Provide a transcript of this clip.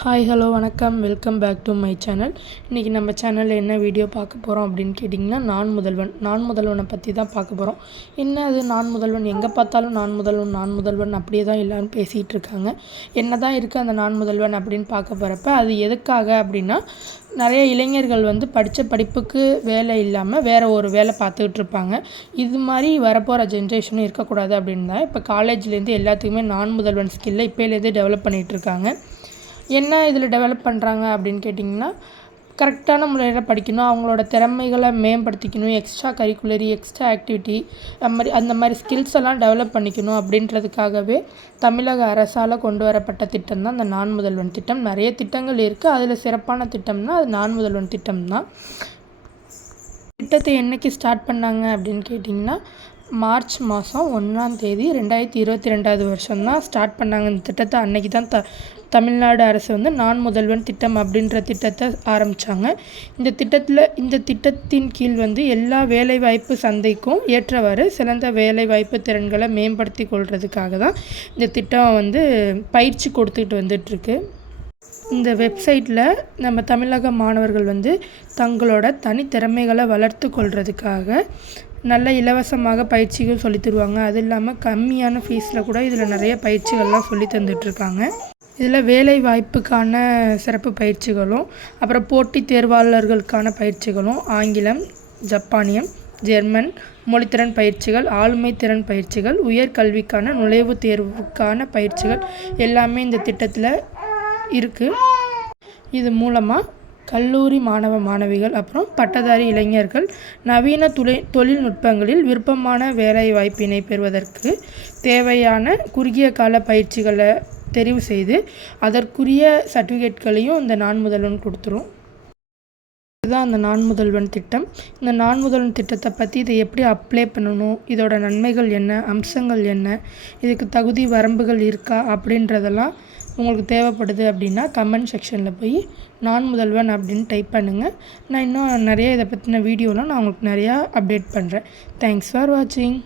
Hi hello வணக்கம், welcome back to my channel. இன்றைக்கி நம்ம சேனலில் என்ன வீடியோ பார்க்க போகிறோம் அப்படின்னு கேட்டிங்கன்னா, நான் முதல்வனை பற்றி தான் பார்க்க போகிறோம். என்ன அது நான் முதல்வன், எங்கே பார்த்தாலும் நான் முதல்வன் அப்படியே தான் எல்லோரும் பேசிகிட்டு இருக்காங்க. என்ன தான் இருக்குது அந்த நான் முதல்வன் அப்படின்னு பார்க்க போகிறப்ப, அது எதுக்காக அப்படின்னா, நிறைய இளைஞர்கள் படித்த படிப்புக்கு வேலை இல்லாமல் வேறு ஒரு வேலை பார்த்துக்கிட்டு இருப்பாங்க. இது மாதிரி வரப்போகிற ஜென்ரேஷனும் இருக்கக்கூடாது அப்படின்னு தான் இப்போ காலேஜ்லேருந்து எல்லாத்துக்குமே நான் முதல்வன் ஸ்கில்லை இப்போலேருந்தே டெவலப் பண்ணிகிட்ருக்காங்க. என்ன இதில் டெவலப் பண்ணுறாங்க அப்படின்னு கேட்டிங்கன்னா, கரெக்டான முறையில் படிக்கணும், அவங்களோட திறமைகளை மேம்படுத்திக்கணும், எக்ஸ்ட்ரா கரிக்குலரி, எக்ஸ்ட்ரா ஆக்டிவிட்டி அந்த மாதிரி ஸ்கில்ஸ் எல்லாம் டெவலப் பண்ணிக்கணும் அப்படின்றதுக்காகவே தமிழக அரசால் கொண்டு வரப்பட்ட திட்டம் தான் இந்த நான் முதல்வன் திட்டம். நிறைய திட்டங்கள் இருக்குது, அதில் சிறப்பான திட்டம்னா அது நான் முதல்வன் திட்டம் தான். திட்டத்தை என்றைக்கு ஸ்டார்ட் பண்ணாங்க அப்படின்னு கேட்டிங்கன்னா, மார்ச் மாதம் 1ஆம் தேதி 2022 வருஷம்தான் ஸ்டார்ட் பண்ணாங்க இந்த திட்டத்தை. அன்றைக்கி தான் தமிழ்நாடு அரசு நான் முதல்வன் திட்டம் அப்படின்ற திட்டத்தை ஆரம்பித்தாங்க. இந்த திட்டத்தின் கீழ் எல்லா வேலைவாய்ப்பு சந்தைக்கும் ஏற்றவாறு சிறந்த வேலைவாய்ப்பு திறன்களை மேம்படுத்தி கொள்வதுக்காக தான் இந்த திட்டம் பயிற்சி கொடுத்துக்கிட்டு வந்துட்டுருக்கு. இந்த வெப்சைட்டில் நம்ம தமிழக மாணவர்கள் தங்களோட தனித்திறமைகளை வளர்த்து கொள்வதுக்காக நல்ல இலவசமாக பயிற்சிகள் சொல்லி தருவாங்க. அது இல்லாமல் கம்மியான ஃபீஸில் கூட இதில் நிறைய பயிற்சிகள்லாம் சொல்லி தந்துட்டுருக்காங்க. இதில் வேலை வாய்ப்புக்கான சிறப்பு பயிற்சிகளும், அப்புறம் போட்டித் தேர்வாளர்களுக்கான பயிற்சிகளும், ஆங்கிலம், ஜப்பானியம், ஜெர்மன் மொழித்திறன் பயிற்சிகள், ஆளுமை திறன் பயிற்சிகள், உயர்கல்விக்கான நுழைவுத் தேர்வுக்கான பயிற்சிகள் எல்லாமே இந்த திட்டத்தில் இருக்குது. இது மூலமாக கல்லூரி மாணவ மாணவிகள் அப்புறம் பட்டதாரி இளைஞர்கள் நவீன தொழில்நுட்பங்களில் விருப்பமான வேலை வாய்ப்பினை பெறுவதற்கு தேவையான குறுகிய கால பயிற்சிகளை தெரிவு செய்து அதற்குரிய சர்டிஃபிகேட்களையும் இந்த நான் முதல்வன் கொடுத்துரும். இதுதான் அந்த நான் முதல்வன் திட்டம். இந்த நான் முதல்வன் திட்டத்தை பற்றி இதை எப்படி அப்ளை பண்ணணும், இதோட நன்மைகள் என்ன, அம்சங்கள் என்ன, இதுக்கு தகுதி வரம்புகள் இருக்கா அப்படின்றதெல்லாம் உங்களுக்கு தேவைப்படுது அப்படின்னா கமெண்ட் செக்ஷனில் போய் நான் முதல்வன் அப்படின்னு டைப் பண்ணுங்கள். நான் இன்னும் நிறைய இதை பற்றின வீடியோலாம் நான் உங்களுக்கு நிறையா அப்டேட் பண்ணுறேன். தேங்க்ஸ் ஃபார் வாட்சிங்.